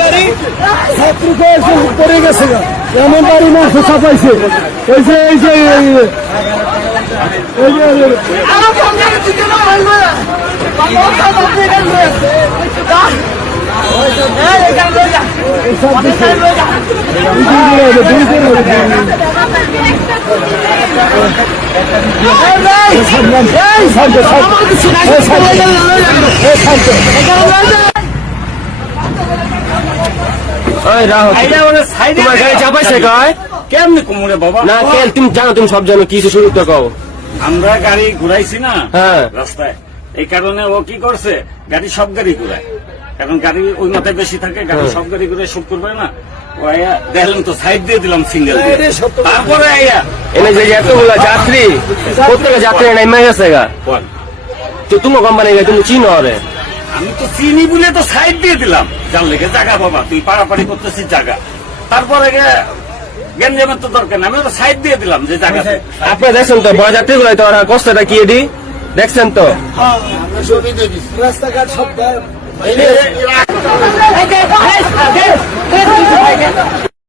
গাড়ি ছাত্রকে এসে পড়ে গেছে এমন বাড়ি মাছ ছাপাইছে এই যে তোমার গাড়ি চাপাইছে কয় কেমনি কুমুরে বাবা না কেন তুমি জানো, তুমি সব জানো, কিছু শুরু তো কও। আমরা গাড়ি ঘুরাইছি না হ্যাঁ রাস্তায়, এই কারণে ও কি করছে, গাড়ি সব গাড়ি ঘুরায়, কারণ গাড়ি ওই মাথায় বেশি থাকে, গাড়ি সব গাড়ি ঘুরে শুট করবে না। ও আয়া দেখলেন তো সাইড দিয়ে দিলাম সিঙ্গেল, তারপরে আয়া এনে যে এতগুলা যাত্রী, প্রত্যেক যাত্রী নেমে গেছে গা, তো তুমি কোম্পানি তুমি চিনো রে। আমি তো চিনি বলে তো সাইড দিয়ে দিলাম, জানলে জায়গা বাবা তুই পাড়াপাড়ি করতেছিস জায়গা, তারপরে গেঞ্জামের তো দরকার না, আমি তো সাইড দিয়ে দিলাম যে জায়গা। আপনি দেখছেন তো বড় যাত্রী গুলো তো ওরা কষ্টটা কি এটি দেখছেন তো। রাস্তাঘাট সব